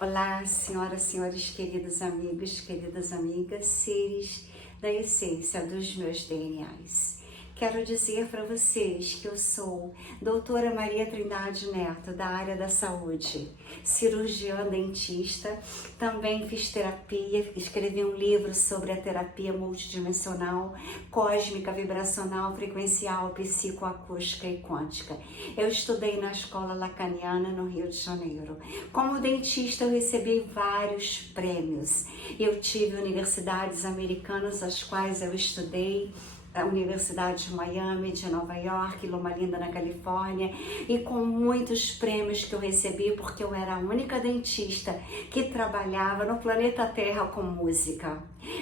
Olá, senhoras, senhores, queridos amigos, queridas amigas, seres da essência dos meus DNAs. Quero dizer para vocês que eu sou doutora Maria Trindade Neto, da área da saúde, cirurgiã dentista, também fiz terapia, escrevi um livro sobre a terapia multidimensional, cósmica, vibracional, frequencial, psicoacústica e quântica. Eu estudei na escola lacaniana no Rio de Janeiro. Como dentista eu recebi vários prêmios. Eu tive universidades americanas as quais eu estudei, a Universidade de Miami, de Nova York, Loma Linda, na Califórnia, e com muitos prêmios que eu recebi porque eu era a única dentista que trabalhava no planeta Terra com música.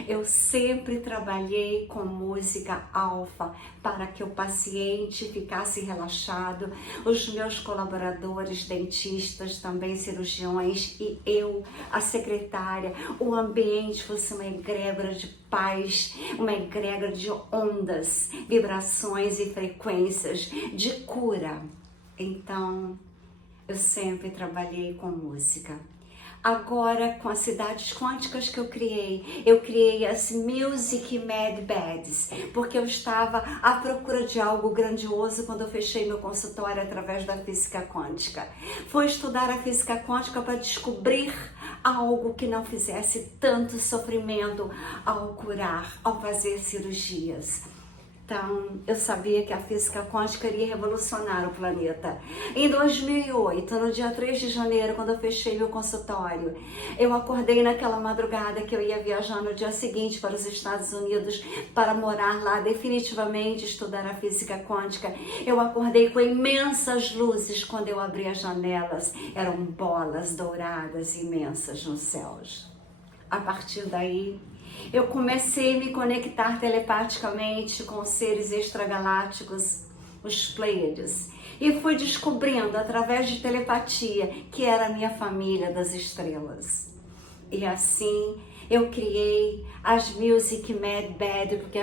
Eu sempre trabalhei com música alfa para que o paciente ficasse relaxado, os meus colaboradores, dentistas, também cirurgiões e eu, a secretária, o ambiente fosse uma egrégora de paz, uma egrégora de ondas, vibrações e frequências de cura. Então, eu sempre trabalhei com música. Agora, com as cidades quânticas que eu criei as Music Mad Beds, porque eu estava à procura de algo grandioso quando eu fechei meu consultório através da física quântica. Fui estudar a física quântica para descobrir algo que não fizesse tanto sofrimento ao curar, ao fazer cirurgias. Então, eu sabia que a física quântica iria revolucionar o planeta. Em 2008, no dia 3 de janeiro, quando eu fechei meu consultório, eu acordei naquela madrugada que eu ia viajar no dia seguinte para os Estados Unidos para morar lá definitivamente, estudar a física quântica. Eu acordei com imensas luzes quando eu abri as janelas. Eram bolas douradas imensas nos céus. A partir daí, eu comecei a me conectar telepaticamente com seres extragalácticos, os Pleiades, e fui descobrindo através de telepatia que era a minha família das estrelas. E assim eu criei as Music Mad Bed, porque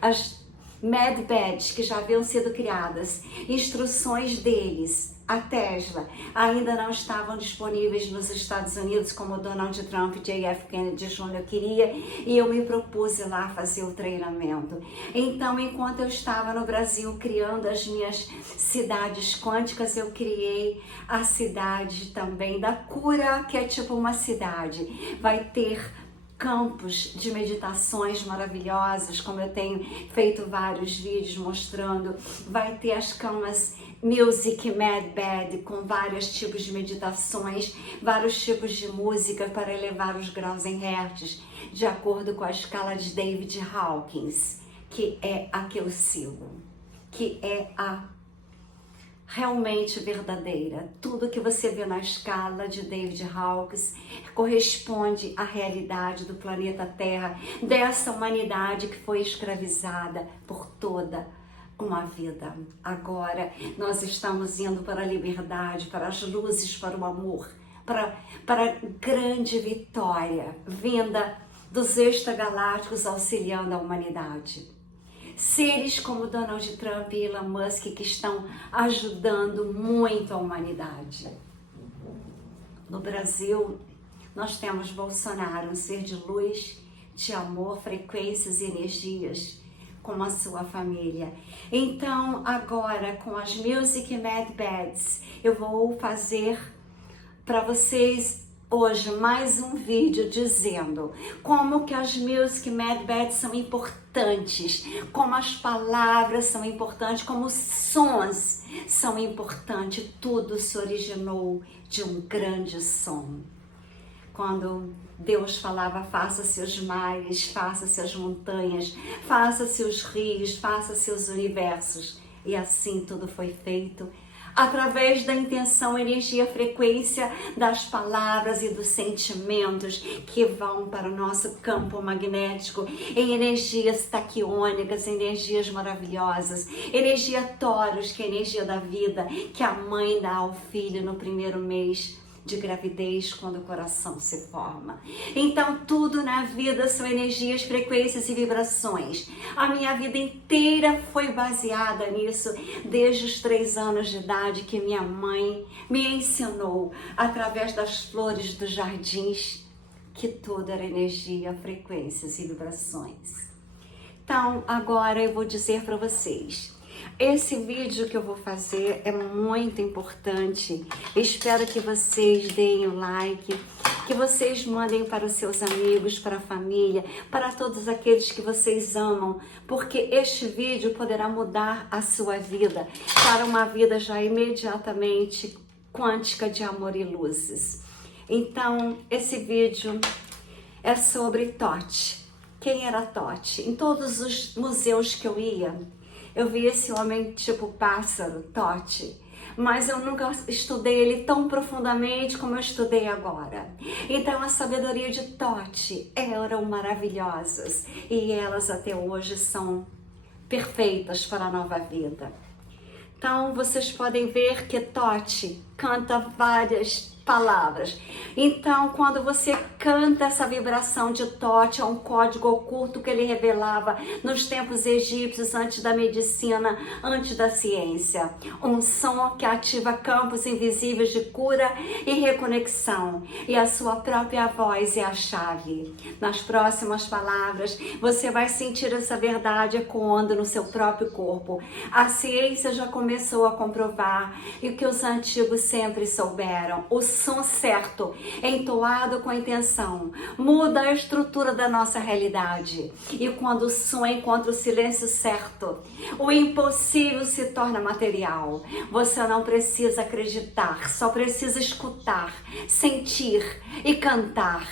as Mad Beds que já haviam sido criadas, instruções deles, a Tesla, ainda não estavam disponíveis nos Estados Unidos, como Donald Trump e JF Kennedy Jr. queria, e eu me propus ir lá fazer o treinamento. Então, enquanto eu estava no Brasil criando as minhas cidades quânticas, eu criei a cidade também da cura, que é tipo uma cidade. Vai ter campos de meditações maravilhosas, como eu tenho feito vários vídeos mostrando. Vai ter as camas Music Mad Bed com vários tipos de meditações, vários tipos de música para elevar os graus em hertz, de acordo com a escala de David Hawkins, que é a que eu sigo, que é a realmente verdadeira. Tudo que você vê na escala de David Hawkins corresponde à realidade do planeta Terra, dessa humanidade que foi escravizada por toda uma vida. Agora nós estamos indo para a liberdade, para as luzes, para o amor, para a grande vitória vinda dos extragalácticos auxiliando a humanidade. Seres como Donald Trump e Elon Musk que estão ajudando muito a humanidade. No Brasil, nós temos Bolsonaro, um ser de luz, de amor, frequências e energias, como a sua família. Então, agora, com as Music Mad Beds, eu vou fazer para vocês hoje mais um vídeo dizendo como que as Music Mad Beds são importantes, como as palavras são importantes, como os sons são importantes. Tudo se originou de um grande som. Quando Deus falava, faça-se os mares, faça-se as montanhas, faça-se os rios, faça-se os universos. E assim tudo foi feito, através da intenção, energia, frequência das palavras e dos sentimentos que vão para o nosso campo magnético, em energias taquiônicas, energias maravilhosas, energia Taurus, que é a energia da vida, que a mãe dá ao filho no primeiro mês de gravidez quando o coração se forma. Então tudo na vida são energias, frequências e vibrações. A minha vida inteira foi baseada nisso, desde os 3 anos de idade que minha mãe me ensinou através das flores dos jardins que tudo era energia, frequências e vibrações. Então agora eu vou dizer para vocês, esse vídeo que eu vou fazer é muito importante. Espero que vocês deem o like, que vocês mandem para os seus amigos, para a família, para todos aqueles que vocês amam, porque este vídeo poderá mudar a sua vida para uma vida já imediatamente quântica de amor e luzes. Então, esse vídeo é sobre Tote. Quem era Tote? Em todos os museus que eu ia, eu vi esse homem tipo pássaro, Tote, mas eu nunca estudei ele tão profundamente como eu estudei agora. Então a sabedoria de Tote eram maravilhosas e elas até hoje são perfeitas para a nova vida. Então vocês podem ver que Tote canta várias palavras. Então, quando você canta essa vibração de Tote, é um código oculto que ele revelava nos tempos egípcios, antes da medicina, antes da ciência. Um som que ativa campos invisíveis de cura e reconexão. E a sua própria voz é a chave. Nas próximas palavras, você vai sentir essa verdade ecoando no seu próprio corpo. A ciência já começou a comprovar e o que os antigos sempre souberam. O som certo, entoado com intenção, muda a estrutura da nossa realidade. E quando o som encontra o silêncio certo, o impossível se torna material. Você não precisa acreditar, só precisa escutar, sentir e cantar.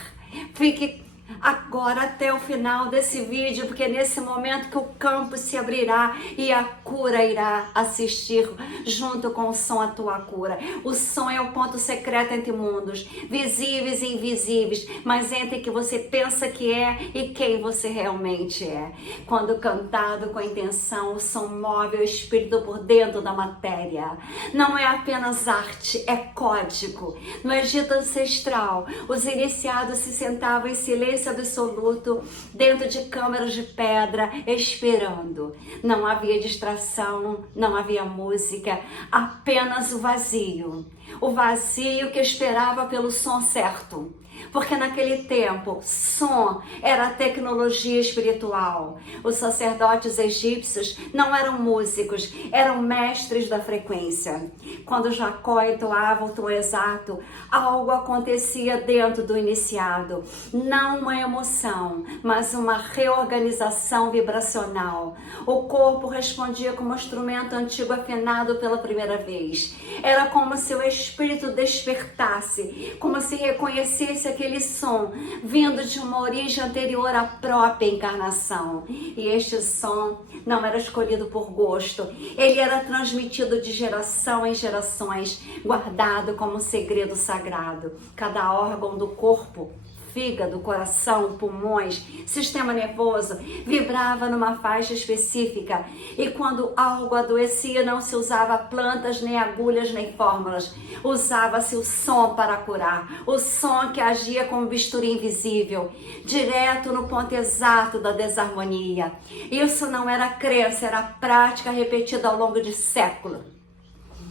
Fique agora até o final desse vídeo, porque é nesse momento que o campo se abrirá e a cura irá assistir junto com o som a tua cura. O som é o ponto secreto entre mundos, visíveis e invisíveis, mas entre que você pensa que é e quem você realmente é. Quando cantado com intenção, o som move o espírito por dentro da matéria. Não é apenas arte, é código. No Egito ancestral, os iniciados se sentavam em silêncio absoluto dentro de câmaras de pedra esperando. Não havia distração, não havia música, apenas o vazio. O vazio que esperava pelo som certo. Porque naquele tempo, som era tecnologia espiritual. Os sacerdotes egípcios não eram músicos, eram mestres da frequência. Quando Jacó entoava o tom exato, algo acontecia dentro do iniciado. Não uma emoção, mas uma reorganização vibracional. O corpo respondia como um instrumento antigo afinado pela primeira vez. Era como se o espírito despertasse, como se reconhecesse aquele som vindo de uma origem anterior à própria encarnação. E este som não era escolhido por gosto, ele era transmitido de geração em gerações, guardado como um segredo sagrado. Cada órgão do corpo, fígado, coração, pulmões, sistema nervoso, vibrava numa faixa específica. E quando algo adoecia, não se usava plantas, nem agulhas, nem fórmulas. Usava-se o som para curar. O som que agia como bisturi invisível, direto no ponto exato da desarmonia. Isso não era crença, era prática repetida ao longo de séculos.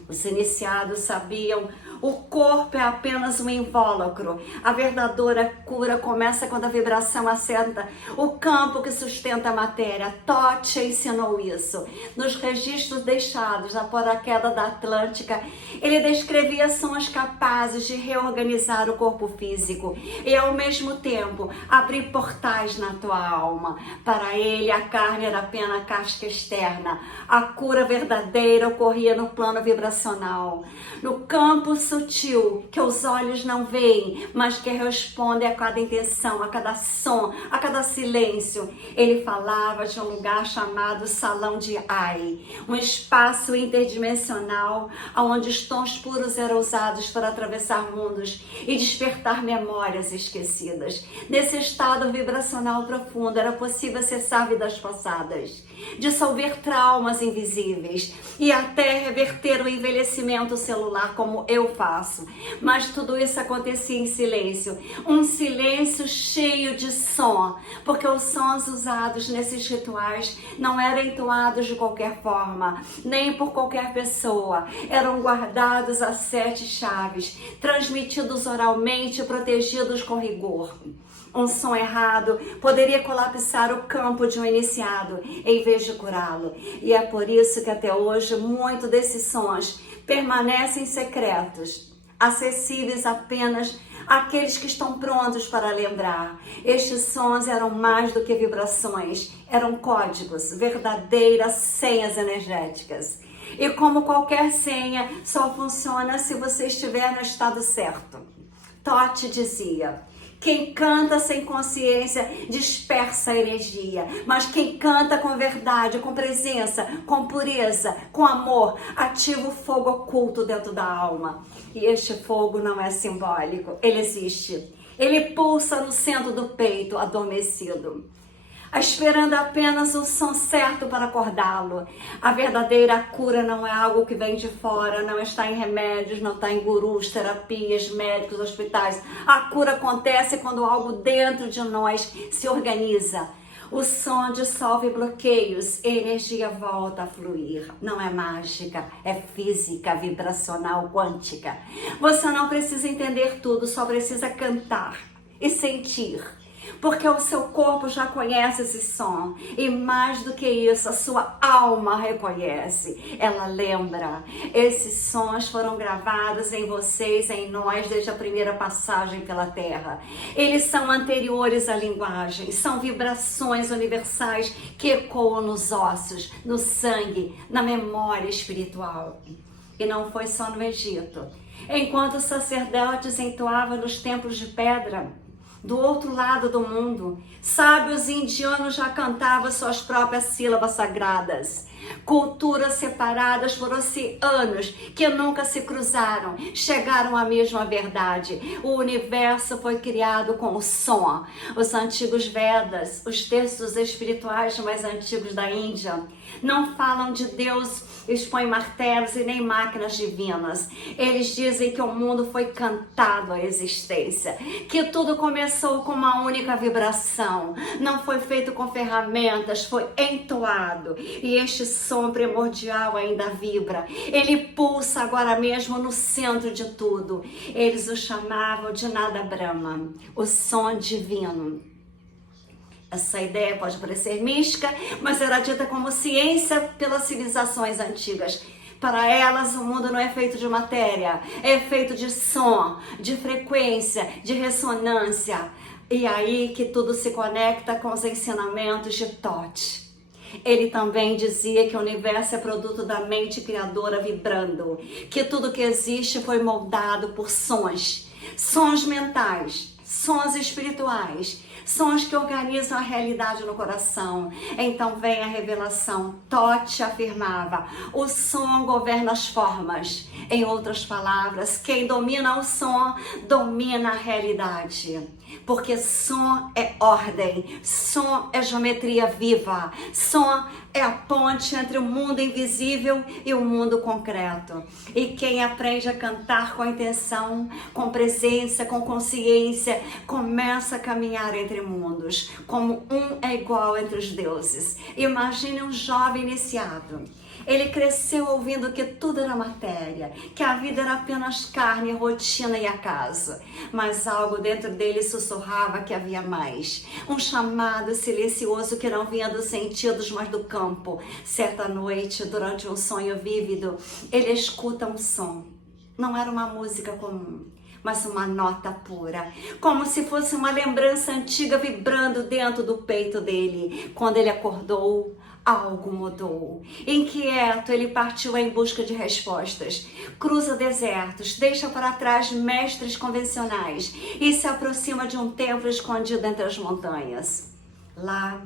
Os iniciados sabiam: o corpo é apenas um invólucro. A verdadeira cura começa quando a vibração assenta o campo que sustenta a matéria. Tote ensinou isso. Nos registros deixados após a queda da Atlântica, ele descrevia sons capazes de reorganizar o corpo físico e, ao mesmo tempo, abrir portais na tua alma. Para ele, a carne era apenas a casca externa. A cura verdadeira ocorria no plano vibracional, no campo sutil que os olhos não veem, mas que responde a cada intenção, a cada som, a cada silêncio. Ele falava de um lugar chamado Salão de Ai, um espaço interdimensional onde os tons puros eram usados para atravessar mundos e despertar memórias esquecidas. Nesse estado vibracional profundo era possível acessar vidas passadas, dissolver traumas invisíveis e até reverter o envelhecimento celular, como eu faço. faço. Mas tudo isso acontecia em silêncio, um silêncio cheio de som, porque os sons usados nesses rituais não eram entoados de qualquer forma, nem por qualquer pessoa. Eram guardados a 7 chaves, transmitidos oralmente, protegidos com rigor. Um som errado poderia colapsar o campo de um iniciado em vez de curá-lo. E é por isso que até hoje muitos desses sons permanecem secretos, acessíveis apenas àqueles que estão prontos para lembrar. Estes sons eram mais do que vibrações, eram códigos, verdadeiras senhas energéticas. E como qualquer senha, só funciona se você estiver no estado certo. Tote dizia: quem canta sem consciência dispersa a energia, mas quem canta com verdade, com presença, com pureza, com amor, ativa o fogo oculto dentro da alma. E este fogo não é simbólico, ele existe. Ele pulsa no centro do peito, adormecido, esperando apenas o som certo para acordá-lo. A verdadeira cura não é algo que vem de fora, não está em remédios, não está em gurus, terapias, médicos, hospitais. A cura acontece quando algo dentro de nós se organiza. O som dissolve bloqueios e a energia volta a fluir. Não é mágica, é física, vibracional, quântica. Você não precisa entender tudo, só precisa cantar e sentir. Porque o seu corpo já conhece esse som. E mais do que isso, a sua alma reconhece. Ela lembra. Esses sons foram gravados em vocês, em nós, desde a primeira passagem pela Terra. Eles são anteriores à linguagem. São vibrações universais que ecoam nos ossos, no sangue, na memória espiritual. E não foi só no Egito. Enquanto os sacerdotes entoavam nos templos de pedra, do outro lado do mundo, sábios indianos já cantavam suas próprias sílabas sagradas. Culturas separadas por oceanos que nunca se cruzaram, chegaram à mesma verdade. O universo foi criado com o som. Os antigos Vedas, os textos espirituais mais antigos da Índia, não falam de Deus, expõem martelos e nem máquinas divinas. Eles dizem que o mundo foi cantado à existência, que tudo começou com uma única vibração, não foi feito com ferramentas, foi entoado. E este som primordial ainda vibra, ele pulsa agora mesmo no centro de tudo. Eles o chamavam de Nada Brahma, o som divino. Essa ideia pode parecer mística, mas era dita como ciência pelas civilizações antigas. Para elas, o mundo não é feito de matéria, é feito de som, de frequência, de ressonância. E aí que tudo se conecta com os ensinamentos de Tote. Ele também dizia que o universo é produto da mente criadora vibrando, que tudo que existe foi moldado por sons, sons mentais, sons espirituais, sons que organizam a realidade no coração. Então vem a revelação. Tote afirmava: o som governa as formas. Em outras palavras, quem domina o som domina a realidade. Porque som é ordem, som é geometria viva, som é a ponte entre o mundo invisível e o mundo concreto. E quem aprende a cantar com intenção, com presença, com consciência, começa a caminhar entre mundos, como um é igual entre os deuses. Imagine um jovem iniciado. Ele cresceu ouvindo que tudo era matéria, que a vida era apenas carne, rotina e acaso. Mas algo dentro dele sussurrava que havia mais. Um chamado silencioso que não vinha dos sentidos, mas do campo. Certa noite, durante um sonho vívido, ele escuta um som. Não era uma música comum, mas uma nota pura, como se fosse uma lembrança antiga vibrando dentro do peito dele. Quando ele acordou, algo mudou. Inquieto, ele partiu em busca de respostas. Cruza desertos, deixa para trás mestres convencionais e se aproxima de um templo escondido entre as montanhas. Lá,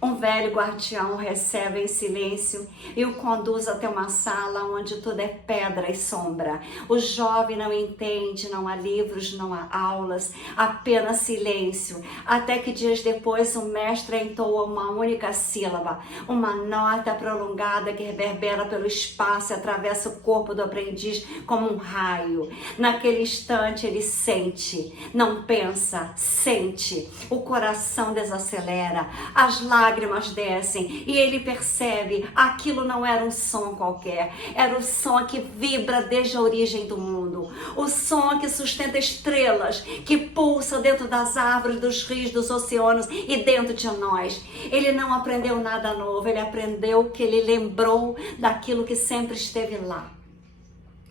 Um velho guardião recebe em silêncio e o conduz até uma sala onde tudo é pedra e sombra. O jovem não entende, não há livros, não há aulas, apenas silêncio. Até que dias depois o mestre entoa uma única sílaba, uma nota prolongada que reverbera pelo espaço e atravessa o corpo do aprendiz como um raio. Naquele instante ele sente, não pensa, sente. O coração desacelera, as lágrimas descem e ele percebe, aquilo não era um som qualquer, era o som que vibra desde a origem do mundo, o som que sustenta estrelas, que pulsa dentro das árvores, dos rios, dos oceanos e dentro de nós. Ele não aprendeu nada novo, ele aprendeu que ele lembrou daquilo que sempre esteve lá.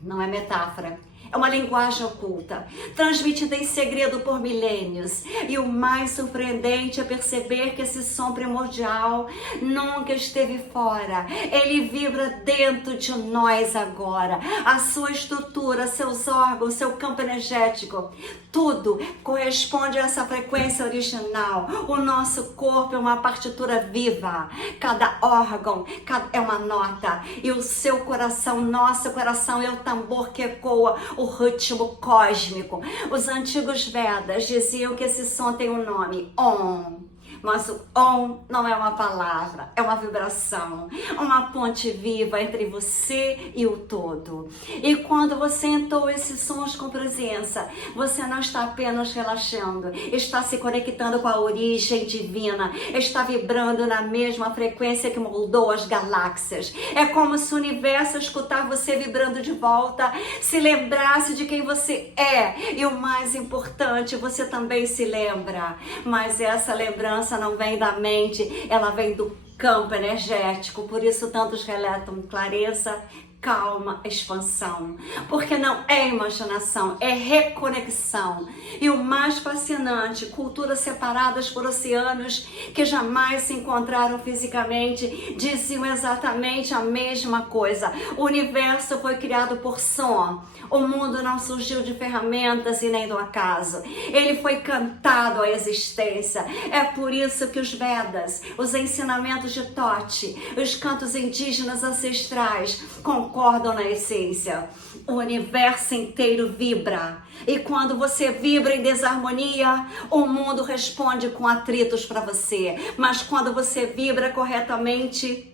Não é metáfora. É uma linguagem oculta, transmitida em segredo por milênios. E o mais surpreendente é perceber que esse som primordial nunca esteve fora. Ele vibra dentro de nós agora. A sua estrutura, seus órgãos, seu campo energético, tudo corresponde a essa frequência original. O nosso corpo é uma partitura viva. Cada órgão é uma nota. E o seu coração, nosso coração, é o tambor que ecoa o ritmo cósmico. Os antigos Vedas diziam que esse som tem um nome, Om. Mas o Om não é uma palavra, é uma vibração, uma ponte viva entre você e o todo. E quando você entoa esses sons com presença, você não está apenas relaxando, está se conectando com a origem divina, está vibrando na mesma frequência que moldou as galáxias. É como se o universo escutar você vibrando de volta, se lembrasse de quem você é. E o mais importante, você também se lembra. Mas essa lembrança não vem da mente, ela vem do campo energético. Por isso tantos relatam clareza, calma, expansão, porque não é imaginação, é reconexão. E o mais fascinante, culturas separadas por oceanos que jamais se encontraram fisicamente, diziam exatamente a mesma coisa. O universo foi criado por som. O mundo não surgiu de ferramentas e nem do acaso. Ele foi cantado à existência. É por isso que os Vedas, os ensinamentos de Tote, os cantos indígenas ancestrais concordam na essência. O universo inteiro vibra. E quando você vibra em desarmonia, o mundo responde com atritos para você. Mas quando você vibra corretamente,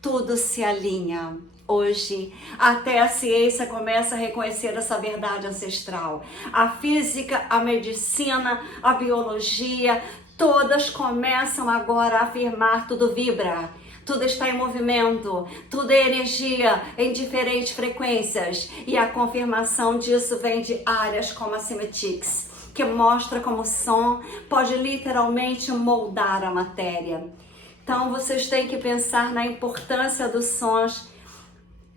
tudo se alinha. Hoje, até a ciência começa a reconhecer essa verdade ancestral. A física, a medicina, a biologia, todas começam agora a afirmar: tudo vibra, tudo está em movimento, tudo é energia em diferentes frequências. E a confirmação disso vem de áreas como a Cymatics, que mostra como o som pode literalmente moldar a matéria. Então, vocês têm que pensar na importância dos sons,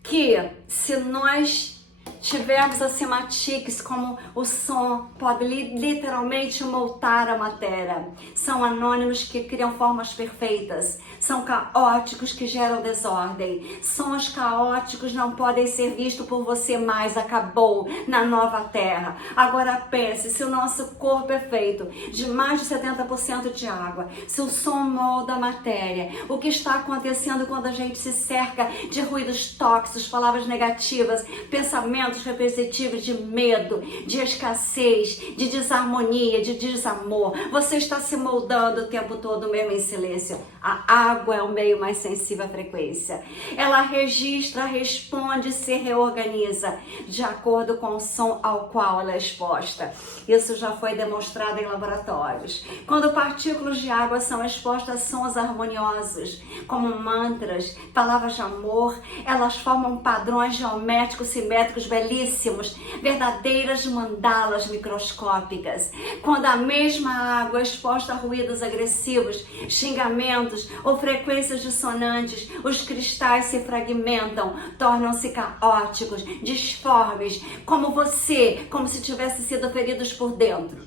que se nós tivermos a Cymatics como o som pode literalmente moldar a matéria. São anônimos que criam formas perfeitas, são caóticos que geram desordem. Sons caóticos não podem ser vistos por você mais, acabou na nova terra. Agora pense, se o nosso corpo é feito de mais de 70% de água, se o som molda a matéria, o que está acontecendo quando a gente se cerca de ruídos tóxicos, palavras negativas, pensamentos repetitivos de medo, de escassez, de desarmonia, de desamor? Você está se moldando o tempo todo mesmo em silêncio. A água é o meio mais sensível à frequência. Ela registra, responde e se reorganiza de acordo com o som ao qual ela é exposta. Isso já foi demonstrado em laboratórios. Quando partículas de água são expostas a sons harmoniosos, como mantras, palavras de amor, elas formam padrões geométricos simétricos belíssimos, verdadeiras mandalas microscópicas. Quando a mesma água é exposta a ruídos agressivos, xingamentos ou frequências dissonantes, os cristais se fragmentam, tornam-se caóticos, disformes, como se tivessem sido feridos por dentro.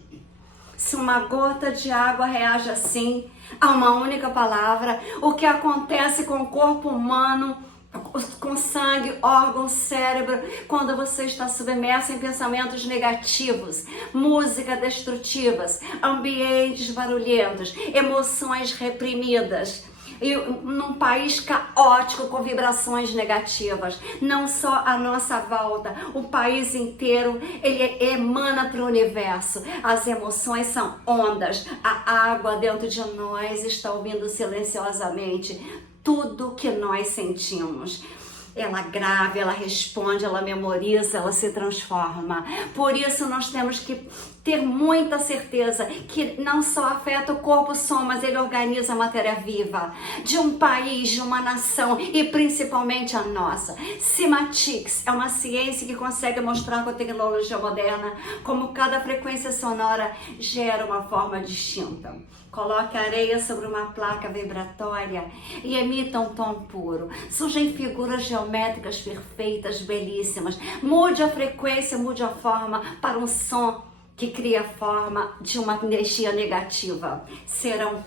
Se uma gota de água reage assim a uma única palavra, o que acontece com o corpo humano com sangue, órgão, cérebro, quando você está submerso em pensamentos negativos, música destrutivas, ambientes barulhentos, emoções reprimidas. E num país caótico com vibrações negativas, não só à nossa volta, o país inteiro, ele emana para o universo. As emoções são ondas, a água dentro de nós está ouvindo silenciosamente tudo que nós sentimos. Ela grava, ela responde, ela memoriza, ela se transforma. Por isso nós temos que ter muita certeza que não só afeta o corpo, o som, mas ele organiza a matéria viva de um país, de uma nação e principalmente a nossa. Cymatics é uma ciência que consegue mostrar com a tecnologia moderna como cada frequência sonora gera uma forma distinta. Coloque areia sobre uma placa vibratória e emita um tom puro. Surgem figuras geométricas perfeitas, belíssimas. Mude a frequência, mude a forma para um som que cria a forma de uma energia negativa. Serão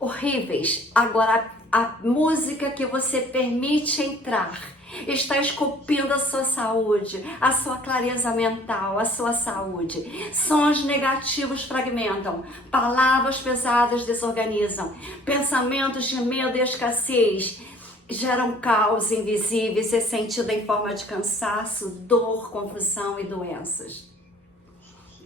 horríveis. Agora, a música que você permite entrar está esculpindo a sua saúde, a sua clareza mental, a sua saúde. Sons negativos fragmentam, palavras pesadas desorganizam, pensamentos de medo e escassez geram caos invisíveis e sentido em forma de cansaço, dor, confusão e doenças.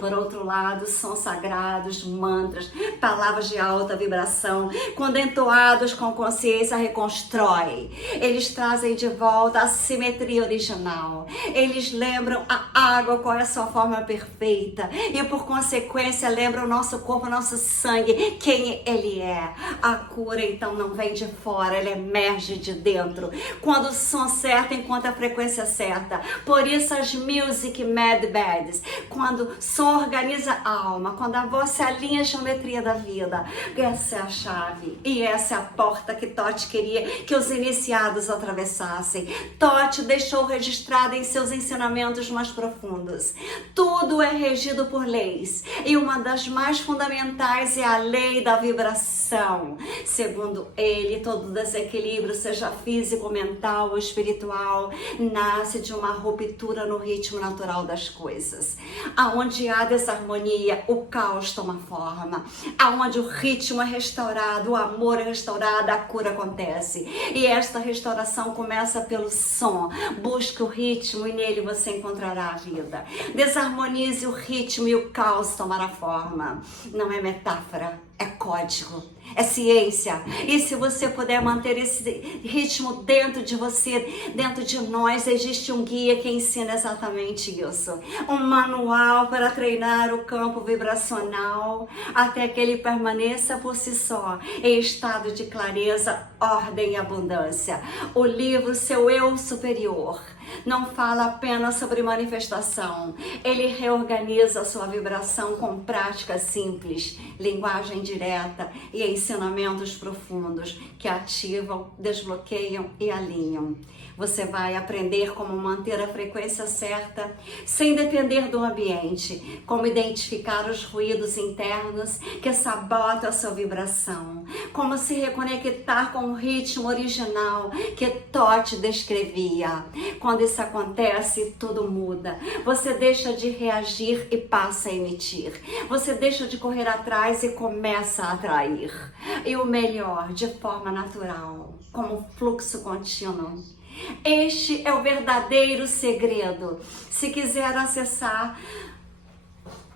Por outro lado, sons sagrados, mantras, palavras de alta vibração, quando entoados com consciência, reconstrói. Eles trazem de volta a simetria original. Eles lembram a água, qual é a sua forma perfeita. E por consequência, lembram o nosso corpo, o nosso sangue, quem ele é. A cura, então, não vem de fora, ela emerge de dentro. Quando o som certo encontra a frequência certa. Por isso as music mad beds. Quando som organiza a alma, quando a voz se alinha à geometria da vida. Essa é a chave e essa é a porta que Tote queria que os iniciados atravessassem. Tote deixou registrado em seus ensinamentos mais profundos. Tudo é regido por leis e uma das mais fundamentais é a lei da vibração. Segundo ele, todo desequilíbrio, seja físico, mental ou espiritual, nasce de uma ruptura no ritmo natural das coisas. Aonde há desarmonia, o caos toma forma. Aonde o ritmo é restaurado, o amor é restaurado, a cura acontece. E esta restauração começa pelo som. Busque o ritmo e nele você encontrará a vida. Desarmonize o ritmo e o caos tomará forma. Não é metáfora, é código. É ciência. E se você puder manter esse ritmo dentro de você, dentro de nós, existe um guia que ensina exatamente isso. Um manual para treinar o campo vibracional até que ele permaneça por si só, em estado de clareza, ordem e abundância. O livro Seu Eu Superior não fala apenas sobre manifestação. Ele reorganiza a sua vibração com práticas simples, linguagem direta e ensinamentos profundos que ativam, desbloqueiam e alinham. Você vai aprender como manter a frequência certa sem depender do ambiente, como identificar os ruídos internos que sabotam a sua vibração, como se reconectar com o ritmo original que Tote descrevia. Quando isso acontece, tudo muda. Você deixa de reagir e passa a emitir. Você deixa de correr atrás e começa a atrair. E o melhor, de forma natural, como um fluxo contínuo. Este é o verdadeiro segredo. Se quiser acessar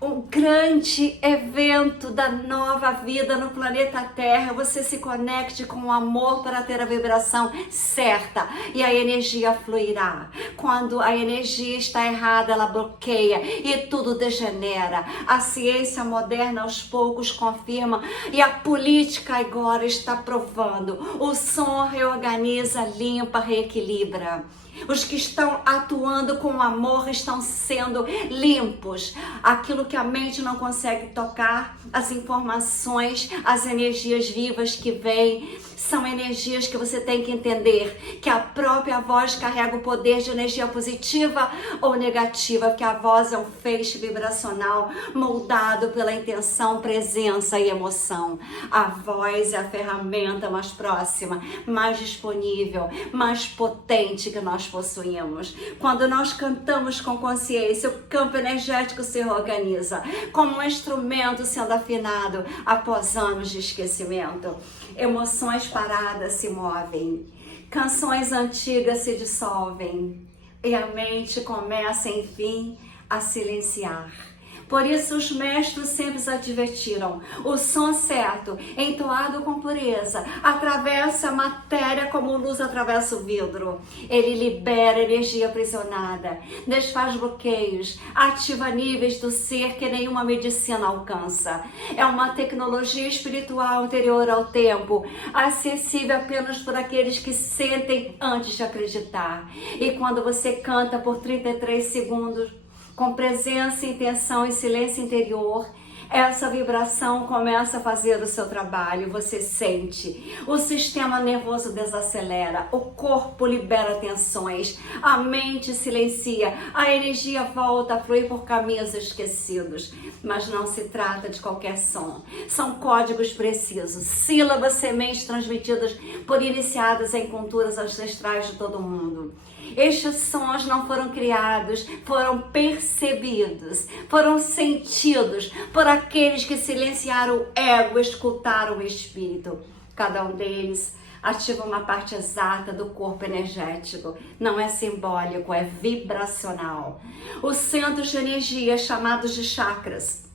o grande evento da nova vida no planeta Terra, você se conecte com o amor para ter a vibração certa e a energia fluirá. Quando a energia está errada, ela bloqueia e tudo degenera. A ciência moderna aos poucos confirma e a política agora está provando. O som reorganiza, limpa, reequilibra. Os que estão atuando com amor estão sendo limpos. Aquilo que a mente não consegue tocar, as informações, as energias vivas que vêm, são energias que você tem que entender que a própria voz carrega o poder de energia positiva ou negativa, porque a voz é um feixe vibracional moldado pela intenção, presença e emoção. A voz é a ferramenta mais próxima, mais disponível, mais potente que nós possuímos. Quando nós cantamos com consciência, o campo energético se reorganiza como um instrumento sendo afinado após anos de esquecimento. Emoções paradas se movem, canções antigas se dissolvem e a mente começa, enfim, a silenciar. Por isso os mestres sempre advertiram: o som certo, entoado com pureza, atravessa a matéria como luz atravessa o vidro. Ele libera energia aprisionada, desfaz bloqueios, ativa níveis do ser que nenhuma medicina alcança. É uma tecnologia espiritual anterior ao tempo, acessível apenas por aqueles que sentem antes de acreditar. E quando você canta por 33 segundos, com presença, intenção e silêncio interior, essa vibração começa a fazer o seu trabalho. Você sente, o sistema nervoso desacelera, o corpo libera tensões, a mente silencia, a energia volta a fluir por caminhos esquecidos. Mas não se trata de qualquer som, são códigos precisos, sílabas sementes transmitidas por iniciados em culturas ancestrais de todo o mundo. Estes sons não foram criados, foram percebidos, foram sentidos por aqueles que silenciaram o ego, escutaram o espírito. Cada um deles ativa uma parte exata do corpo energético. Não é simbólico, é vibracional. Os centros de energia, chamados de chakras,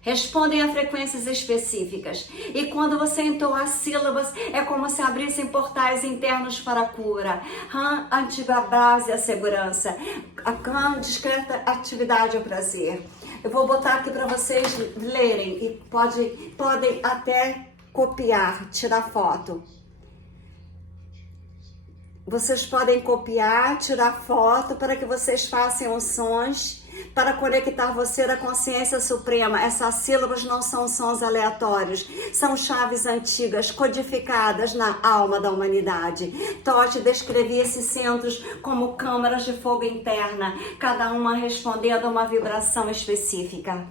respondem a frequências específicas. E quando você entoa as sílabas, é como se abrissem portais internos para a cura. Ram, antiga base, a segurança. Kan, discreta atividade e o prazer. Eu vou botar aqui para vocês lerem e podem até copiar, tirar foto. Vocês podem copiar, tirar foto para que vocês façam os sons para conectar você à consciência suprema. Essas sílabas não são sons aleatórios, são chaves antigas codificadas na alma da humanidade. Tote descrevia esses centros como câmaras de fogo interna, cada uma respondendo a uma vibração específica.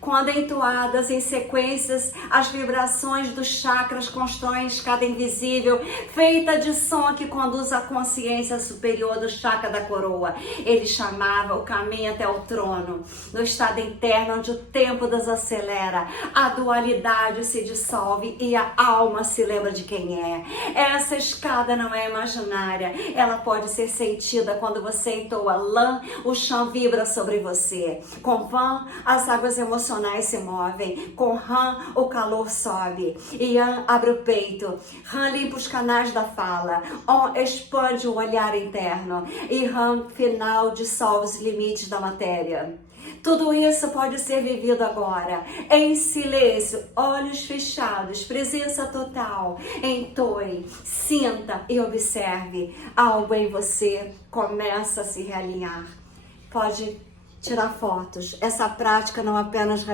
Quando entoadas em sequências, as vibrações dos chakras constroem escada invisível, feita de som que conduz à consciência superior do chakra da coroa. Ele chamava o caminho até o trono, no estado interno onde o tempo desacelera, a dualidade se dissolve e a alma se lembra de quem é. Essa escada não é imaginária, ela pode ser sentida quando você entoa Lã, o chão vibra sobre você. Com Van, as águas emocionais se movem. Com Ram, o calor sobe. Yan abre o peito. Ram limpa os canais da fala. On expande o olhar interno. E Ram final dissolve os limites da matéria. Tudo isso pode ser vivido agora, em silêncio, olhos fechados, presença total. Entoe, sinta e observe. Algo em você começa a se realinhar. Pode tirar fotos. Essa prática não apenas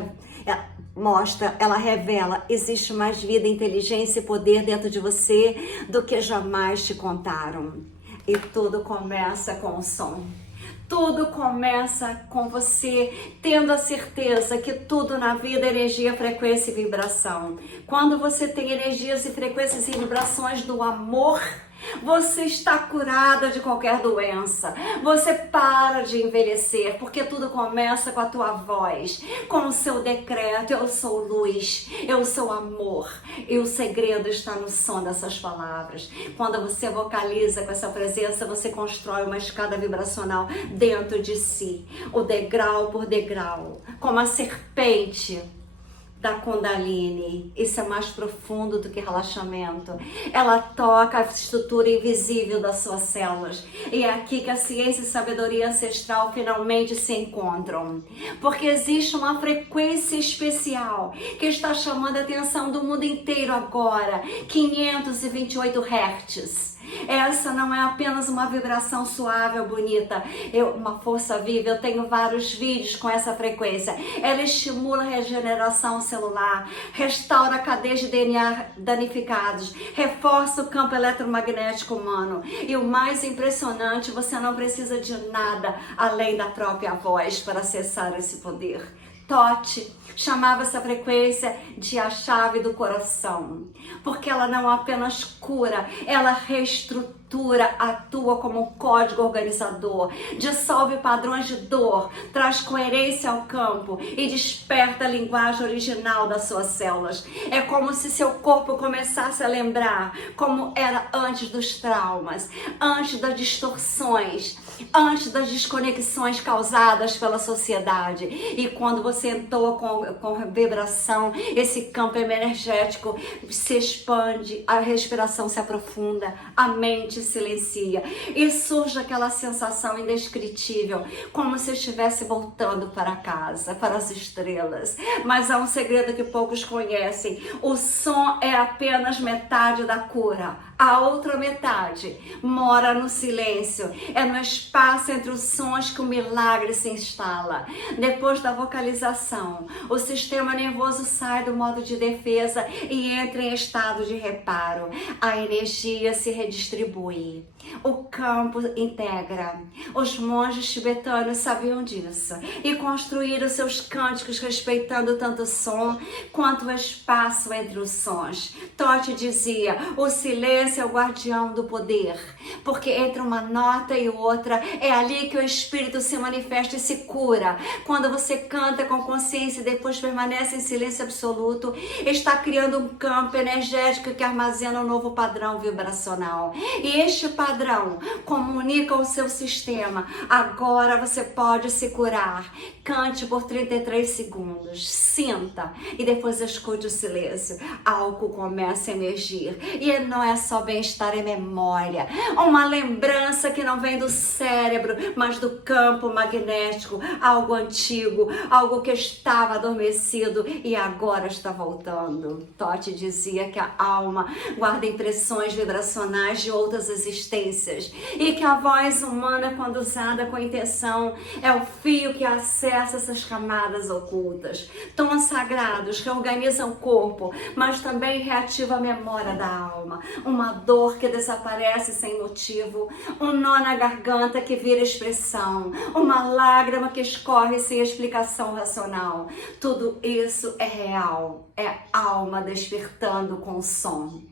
mostra, ela revela, existe mais vida, inteligência e poder dentro de você do que jamais te contaram. E tudo começa com o som. Tudo começa com você tendo a certeza que tudo na vida é energia, frequência e vibração. Quando você tem energias e frequências e vibrações do amor, você está curada de qualquer doença. Você para de envelhecer, porque tudo começa com a tua voz, com o seu decreto. Eu sou luz, eu sou amor. E o segredo está no som dessas palavras. Quando você vocaliza com essa presença, você constrói uma escada vibracional dentro de si, o degrau por degrau, como a serpente da Kundalini. Isso é mais profundo do que relaxamento. Ela toca a estrutura invisível das suas células. E é aqui que a ciência e a sabedoria ancestral finalmente se encontram. Porque existe uma frequência especial que está chamando a atenção do mundo inteiro agora. 528 Hz. Essa não é apenas uma vibração suave ou bonita, uma força viva. Eu tenho vários vídeos com essa frequência. Ela estimula a regeneração celular, restaura cadeias de DNA danificados, reforça o campo eletromagnético humano. E o mais impressionante, você não precisa de nada além da própria voz para acessar esse poder. Tote chamava essa frequência de a chave do coração, porque ela não apenas cura, ela reestrutura, atua como um código organizador, dissolve padrões de dor, traz coerência ao campo e desperta a linguagem original das suas células. É como se seu corpo começasse a lembrar como era antes dos traumas, antes das distorções, antes das desconexões causadas pela sociedade. E quando você entoa com vibração, esse campo energético se expande, a respiração se aprofunda, a mente silencia e surge aquela sensação indescritível, como se estivesse voltando para casa, para as estrelas. Mas há um segredo que poucos conhecem: o som é apenas metade da cura. A outra metade mora no silêncio, é no espaço entre os sons que o milagre se instala. Depois da vocalização, o sistema nervoso sai do modo de defesa e entra em estado de reparo. A energia se redistribui, o campo integra. Os monges tibetanos sabiam disso e construíram seus cânticos respeitando tanto o som quanto o espaço entre os sons. Tote dizia: o silêncio é o guardião do poder, porque entre uma nota e outra é ali que o espírito se manifesta e se cura. Quando você canta com consciência e depois permanece em silêncio absoluto, está criando um campo energético que armazena um novo padrão vibracional. E este padrão comunica o seu sistema. Agora você pode se curar. Cante por 33 segundos, sinta e depois escute o silêncio. Algo começa a emergir e não é só bem-estar, é memória, uma lembrança que não vem do cérebro, mas do campo magnético, algo antigo, algo que estava adormecido e agora está voltando. Tote dizia que a alma guarda impressões vibracionais de outras existências e que a voz humana, quando usada com intenção, é o fio que acessa essas camadas ocultas. Tons sagrados reorganizam o corpo, mas também reativa a memória da alma. Uma dor que desaparece sem motivo, um nó na garganta que vira expressão, uma lágrima que escorre sem explicação racional. Tudo isso é real, é alma despertando com som.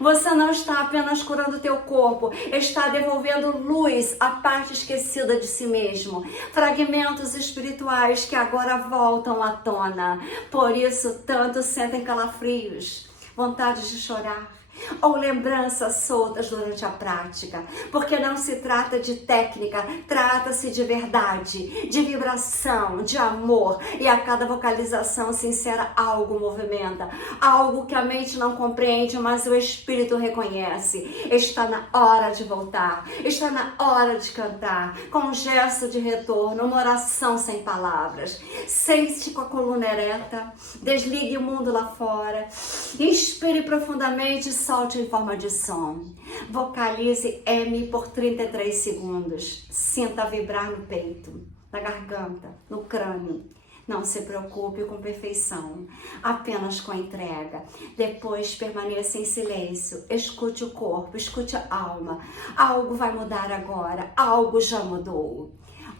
Você não está apenas curando teu corpo, está devolvendo luz à parte esquecida de si mesmo, fragmentos espirituais que agora voltam à tona. Por isso tanto sentem calafrios, vontade de chorar, ou lembranças soltas durante a prática, porque não se trata de técnica, trata-se de verdade, de vibração, de amor, e a cada vocalização sincera algo movimenta, algo que a mente não compreende, mas o espírito reconhece. Está na hora de voltar, está na hora de cantar, com um gesto de retorno, uma oração sem palavras. Sente-se com a coluna ereta, desligue o mundo lá fora, inspire profundamente, solte em forma de som. Vocalize M por 33 segundos. Sinta vibrar no peito, na garganta, no crânio. Não se preocupe com perfeição, apenas com entrega. Depois permaneça em silêncio, escute o corpo, escute a alma. Algo vai mudar agora, algo já mudou.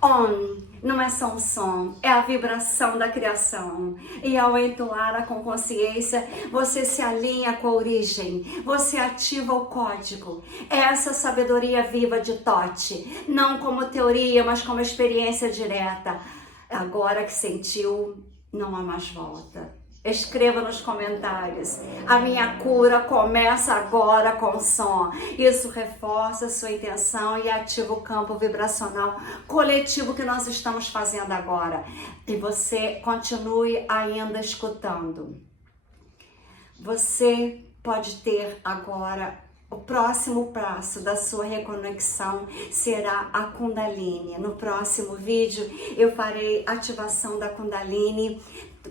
On não é só um som, é a vibração da criação. E ao entoá-la com consciência, você se alinha com a origem, você ativa o código. Essa sabedoria viva de Tote, não como teoria, mas como experiência direta. Agora que sentiu, não há mais volta. Escreva nos comentários: a minha cura começa agora com som. Isso reforça a sua intenção e ativa o campo vibracional coletivo que nós estamos fazendo agora. E você continue ainda escutando. Você pode ter agora o próximo passo da sua reconexão será a Kundalini. No próximo vídeo eu farei ativação da Kundalini.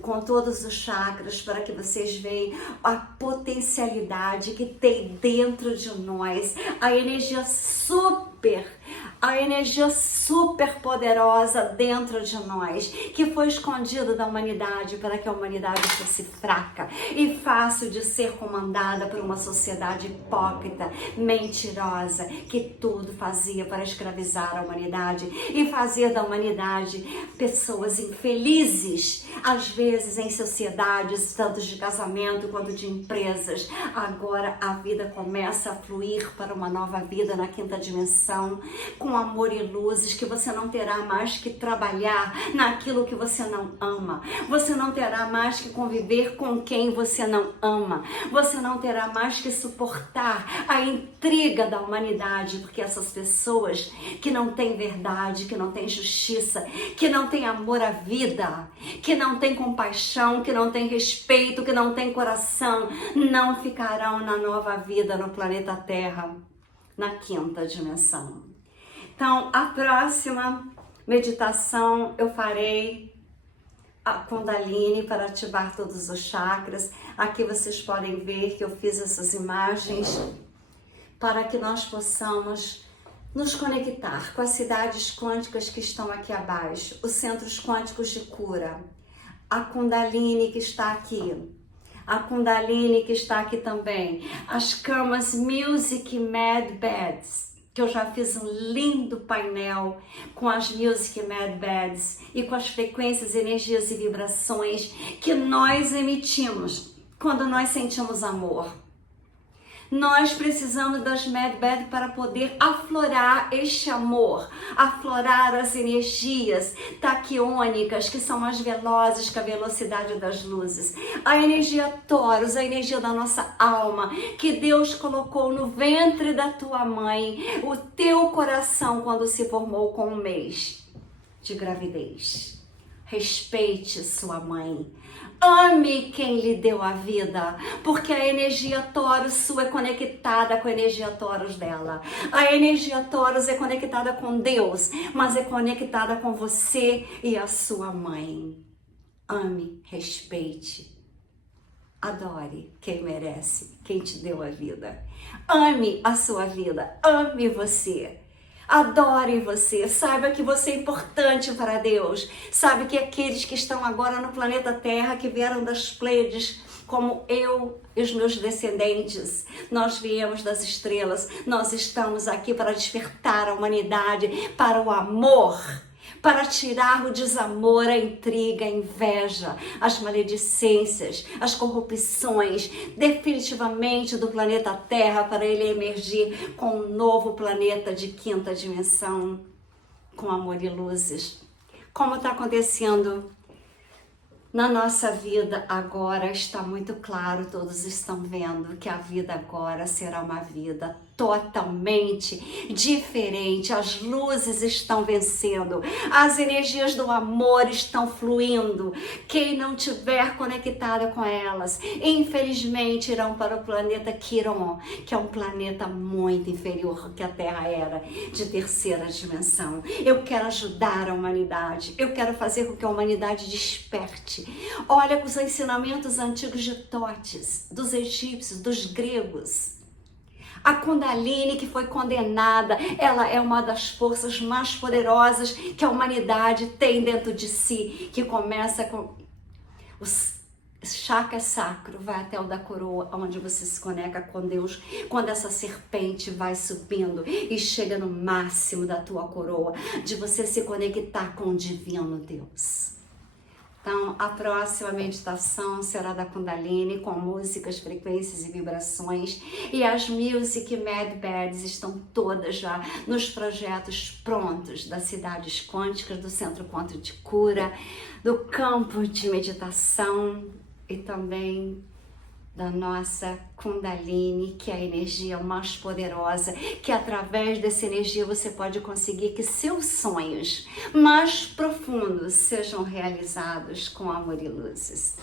com todos os chakras, para que vocês vejam a potencialidade que tem dentro de nós, a energia super poderosa dentro de nós, que foi escondida da humanidade para que a humanidade fosse fraca e fácil de ser comandada por uma sociedade hipócrita, mentirosa, que tudo fazia para escravizar a humanidade e fazer da humanidade pessoas infelizes, às vezes em sociedades, tanto de casamento quanto de empresas. Agora a vida começa a fluir para uma nova vida na quinta dimensão, com amor e luzes, que você não terá mais que trabalhar naquilo que você não ama. Você não terá mais que conviver com quem você não ama. Você não terá mais que suportar a intriga da humanidade, porque essas pessoas que não têm verdade, que não têm justiça, que não têm amor à vida, que não têm compaixão, que não têm respeito, que não têm coração, não ficarão na nova vida no planeta Terra, na quinta dimensão. Então, a próxima meditação eu farei a Kundalini para ativar todos os chakras. Aqui vocês podem ver que eu fiz essas imagens para que nós possamos nos conectar com as cidades quânticas que estão aqui abaixo, os centros quânticos de cura, a Kundalini que está aqui, a Kundalini que está aqui também, as camas Music Med Beds, que eu já fiz um lindo painel com as Music Med Beds e com as frequências, energias e vibrações que nós emitimos quando nós sentimos amor. Nós precisamos das Medbed para poder aflorar este amor, aflorar as energias taquiônicas, que são mais velozes que a velocidade das luzes. A energia Taurus, a energia da nossa alma, que Deus colocou no ventre da tua mãe, o teu coração quando se formou com 1 mês de gravidez. Respeite sua mãe. Ame quem lhe deu a vida, porque a energia Taurus sua é conectada com a energia Taurus dela. A energia Taurus é conectada com Deus, mas é conectada com você e a sua mãe. Ame, respeite, adore quem merece, quem te deu a vida. Ame a sua vida, ame você. Adore você, saiba que você é importante para Deus, sabe que aqueles que estão agora no planeta Terra, que vieram das Pleiades, como eu e os meus descendentes, nós viemos das estrelas, nós estamos aqui para despertar a humanidade para o amor, para tirar o desamor, a intriga, a inveja, as maledicências, as corrupções, definitivamente do planeta Terra, para ele emergir com um novo planeta de quinta dimensão, com amor e luzes. Como está acontecendo na nossa vida agora, está muito claro, todos estão vendo que a vida agora será uma vida totalmente diferente. As luzes estão vencendo, as energias do amor estão fluindo. Quem não tiver conectada com elas, infelizmente irão para o planeta Quiron, que é um planeta muito inferior que a Terra era, de terceira dimensão. Eu quero ajudar a humanidade, eu quero fazer com que a humanidade desperte. Olha os ensinamentos antigos de Tótis, dos egípcios, dos gregos. A Kundalini, que foi condenada, ela é uma das forças mais poderosas que a humanidade tem dentro de si, que começa com o chakra sacro, vai até o da coroa, onde você se conecta com Deus, quando essa serpente vai subindo e chega no máximo da tua coroa, de você se conectar com o divino Deus. Então, a próxima meditação será da Kundalini, com músicas, frequências e vibrações. E as Music Med Beds estão todas já nos projetos prontos das cidades quânticas, do Centro Quântico de Cura, do campo de meditação e também da nossa Kundalini, que é a energia mais poderosa, que através dessa energia você pode conseguir que seus sonhos mais profundos sejam realizados com amor e luzes.